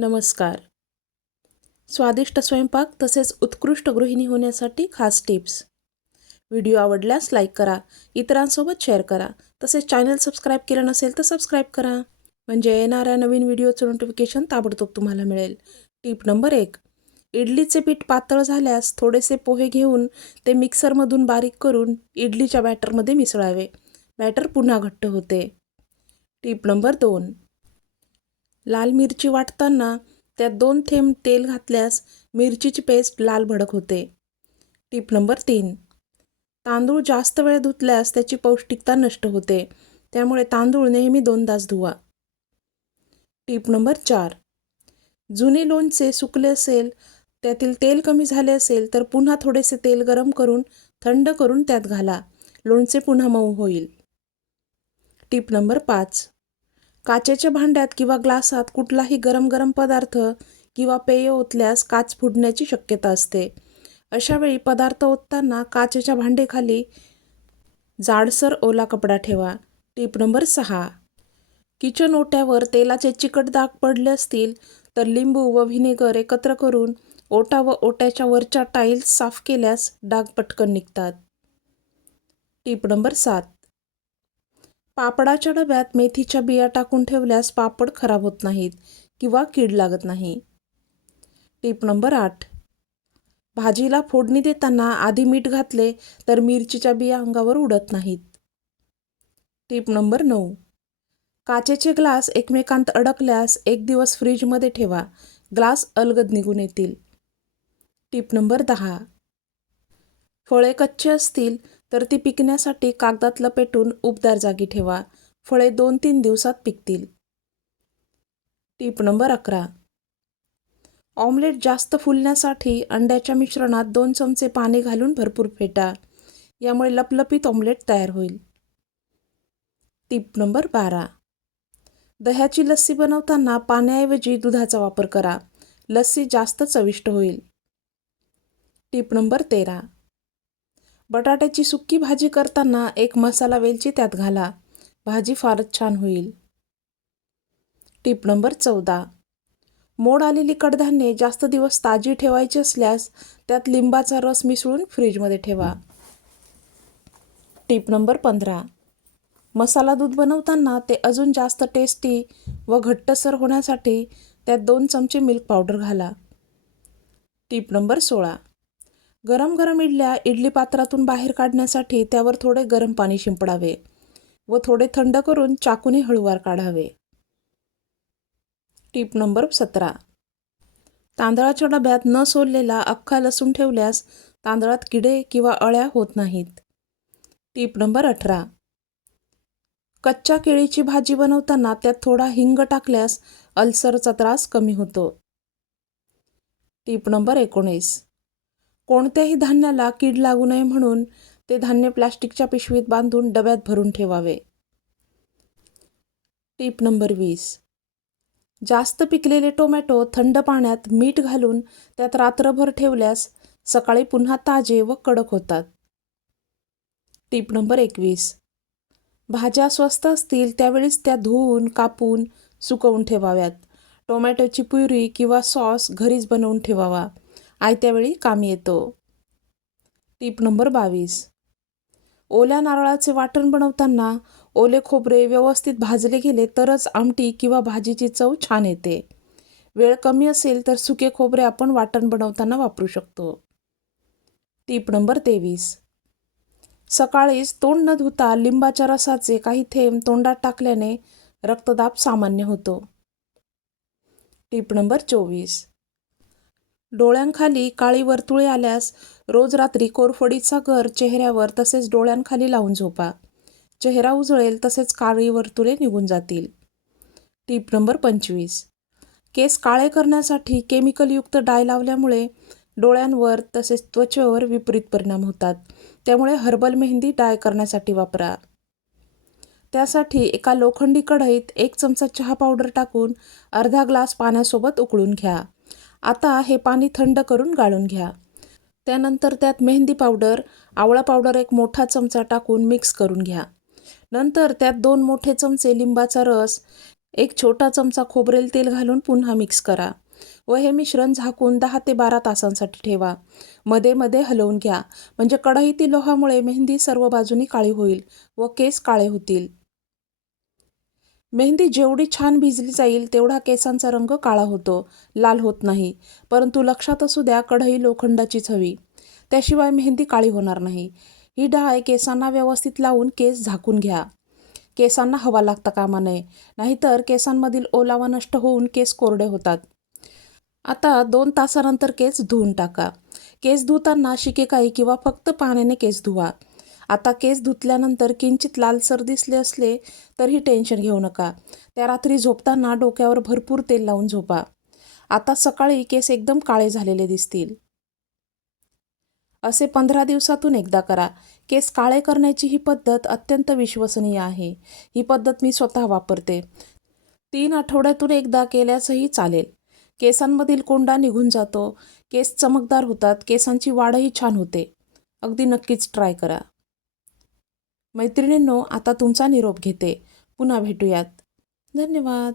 नमस्कार. स्वादिष्ट स्वयंपाक तसेच उत्कृष्ट गृहिणी होण्यासाठी खास टिप्स. व्हिडिओ आवडल्यास लाईक करा इतरांसोबत शेअर करा तसेच चॅनल सबस्क्राईब केलं नसेल तर सबस्क्राईब करा. म्हणजे येणाऱ्या नवीन व्हिडिओचं नोटिफिकेशन ताबडतोब तुम्हाला मिळेल. टिप नंबर एक इडलीचे पीठ पातळ झाल्यास थोडेसे पोहे घेऊन ते मिक्सरमधून बारीक करून इडलीच्या बॅटरमध्ये मिसळावे. बॅटर पुन्हा घट्ट होते. टिप नंबर दोन लाल मिरची वाटताना त्यात दोन थेंब तेल घातल्यास मिरचीची पेस्ट लाल भडक होते. टिप नंबर तीन. तांदूळ जास्त वेळ धुतल्यास त्याची पौष्टिकता नष्ट होते. त्यामुळे तांदूळ नेहमी दोन तास धुवा. टीप नंबर चार. जुने लोणचे सुकले असेल त्यातील तेल कमी झाले असेल तर पुन्हा थोडेसे तेल गरम करून थंड करून त्यात घाला. लोणचे पुन्हा मऊ होईल. टीप नंबर पाच. काचेच्या भांड्यात किंवा ग्लासात कुठलाही गरम गरम पदार्थ किंवा पेय ओतल्यास काच फुटण्याची शक्यता असते. अशावेळी पदार्थ ओतताना काचेच्या भांडेखाली जाडसर ओला कपडा ठेवा. टीप नंबर सहा. किचन ओट्यावर तेलाचे चिकट दाग पडले असतील तर लिंबू व व्हिनेगर एकत्र करून ओटा व ओट्याच्या वरच्या टाईल्स साफ केल्यास डाग पटकन निघतात. टीप नंबर सात. पापडाच्या डब्यात मेथीच्या बिया टाकून ठेवल्यास पापड खराब होत नाहीत किंवा कीड लागत नाही. टीप नंबर आठ. भाजीला फोडणी देताना आधी मीठ घातले तर मिरचीच्या बिया अंगावर उडत नाहीत. टीप नंबर नऊ. काचेचे ग्लास एकमेकांत अडकल्यास एक दिवस फ्रीजमध्ये ठेवा. ग्लास अलगद निघून येतील. टीप नंबर दहा. फळे कच्चे असतील तर ती पिकण्यासाठी कागदात लपेटून उबदार जागी ठेवा. फळे दोन तीन दिवसात पिकतील. टीप नंबर अकरा. ऑमलेट जास्त फुलण्यासाठी अंड्याच्या मिश्रणात दोन चमचे पाणी घालून भरपूर फेटा. यामुळे लपलपीत ऑमलेट तयार होईल. टीप नंबर बारा. दह्याची लस्सी बनवताना पाण्याऐवजी दुधाचा वापर करा. लस्सी जास्त चविष्ट होईल. टीप नंबर तेरा. बटाट्याची सुक्की भाजी करताना एक मसाला वेलची त्यात घाला. भाजी फारच छान होईल. टीप नंबर चौदा. मोड आलेली कडधान्ये जास्त दिवस ताजी ठेवायची असल्यास त्यात लिंबाचा रस मिसळून फ्रीजमध्ये ठेवा. टीप नंबर पंधरा. मसाला दूध बनवताना ते अजून जास्त टेस्टी व घट्टसर होण्यासाठी त्यात दोन चमचे मिल्क पावडर घाला. टीप नंबर सोळा. गरम गरम इडल्या इडली पात्रातून बाहेर काढण्यासाठी त्यावर थोडे गरम पाणी शिंपडावे व थोडे थंड करून चाकूने हळूवार काढावे. टीप नंबर सतरा. तांदळाच्या डब्यात न सोललेला अख्खा लसूण ठेवल्यास तांदळात किडे किंवा अळ्या होत नाहीत. टीप नंबर अठरा. कच्च्या केळीची भाजी बनवताना त्यात थोडा हिंग टाकल्यास अल्सरचा त्रास कमी होतो. टीप नंबर एकोणीस. कोणत्याही धान्याला कीड लागू नये म्हणून ते धान्य प्लॅस्टिकच्या पिशवीत बांधून डब्यात भरून ठेवावे. टीप नंबर वीस. जास्त पिकलेले टोमॅटो थंड पाण्यात मीठ घालून त्यात रात्रभर ठेवल्यास सकाळी पुन्हा ताजे व कडक होतात. टीप नंबर एकवीस. भाज्या स्वस्त असतील त्यावेळीच त्या धुवून कापून सुकवून ठेवाव्यात. टोमॅटोची प्युरी किंवा सॉस घरीच बनवून ठेवावा. आयत्या वेळी कामी येतो. टीप नंबर बावीस. ओल्या नारळाचे वाटण बनवताना ओले खोबरे व्यवस्थित भाजले गेले तरच आमटी किंवा भाजीची चव छान येते. वेळ कमी असेल तर सुके खोबरे आपण वाटण बनवताना वापरू शकतो. टीप नंबर तेवीस. सकाळीच तोंड न धुता लिंबाच्या रसाचे काही थेंब तोंडात टाकल्याने रक्तदाब सामान्य होतो. टीप नंबर चोवीस. डोळ्यांखाली काळी वर्तुळे आल्यास रोज रात्री कोरफडीचा गर चेहऱ्यावर तसेच डोळ्यांखाली लावून झोपा. चेहरा उजळेल तसेच काळी वर्तुळे निघून जातील. टीप नंबर पंचवीस. केस काळे करण्यासाठी केमिकलयुक्त डाय लावल्यामुळे डोळ्यांवर तसेच त्वचेवर विपरीत परिणाम होतात. त्यामुळे हर्बल मेहंदी डाय करण्यासाठी वापरा. त्यासाठी एका लोखंडी कढईत एक चमचा चहा पावडर टाकून अर्धा ग्लास पाण्यासोबत उकळून घ्या. आता हे पाणी थंड करून गाळून घ्या. त्यानंतर त्यात मेहंदी पावडर आवळा पावडर एक मोठा चमचा टाकून मिक्स करून घ्या. नंतर त्यात दोन मोठे चमचे लिंबाचा रस एक छोटा चमचा खोबरेल तेल घालून पुन्हा मिक्स करा व हे मिश्रण झाकून दहा ते बारा तासांसाठी ठेवा. मध्ये मध्ये हलवून घ्या. म्हणजे कढईतील लोहामुळे मेहंदी सर्व बाजूनी काळी होईल व केस काळे होतील. मेहंदी जेवढी छान भिजली जाईल तेवढा केसांचा रंग काळा होतो लाल होत नाही. परंतु लक्षात असू द्या कढई लोखंडाचीच हवी. त्याशिवाय मेहंदी काळी होणार नाही. ही डाळ केसांना व्यवस्थित लावून केस झाकून घ्या. केसांना हवा लागता कामा नये. नाहीतर केसांमधील ओलावा नष्ट होऊन केस कोरडे होतात. आता दोन तासानंतर केस धुवून टाका. केस धुताना शिकेकाई किंवा फक्त पाण्याने केस धुवा. आता केस धुतल्यानंतर किंचित लालसर दिसले असले तरीही टेन्शन घेऊ नका. त्या रात्री झोपताना डोक्यावर भरपूर तेल लावून झोपा. आता सकाळी केस एकदम काळे झालेले दिसतील. असे पंधरा दिवसातून एकदा करा. केस काळे करण्याची ही पद्धत अत्यंत विश्वसनीय आहे. ही पद्धत मी स्वतः वापरते. तीन आठवड्यातून एकदा केल्यासही चालेल. केसांमधील कोंडा निघून जातो. केस चमकदार होतात. केसांची वाढही छान होते. अगदी नक्कीच ट्राय करा. मैत्रिणींनो आता तुमचा निरोप घेते. पुन्हा भेटूयात. धन्यवाद.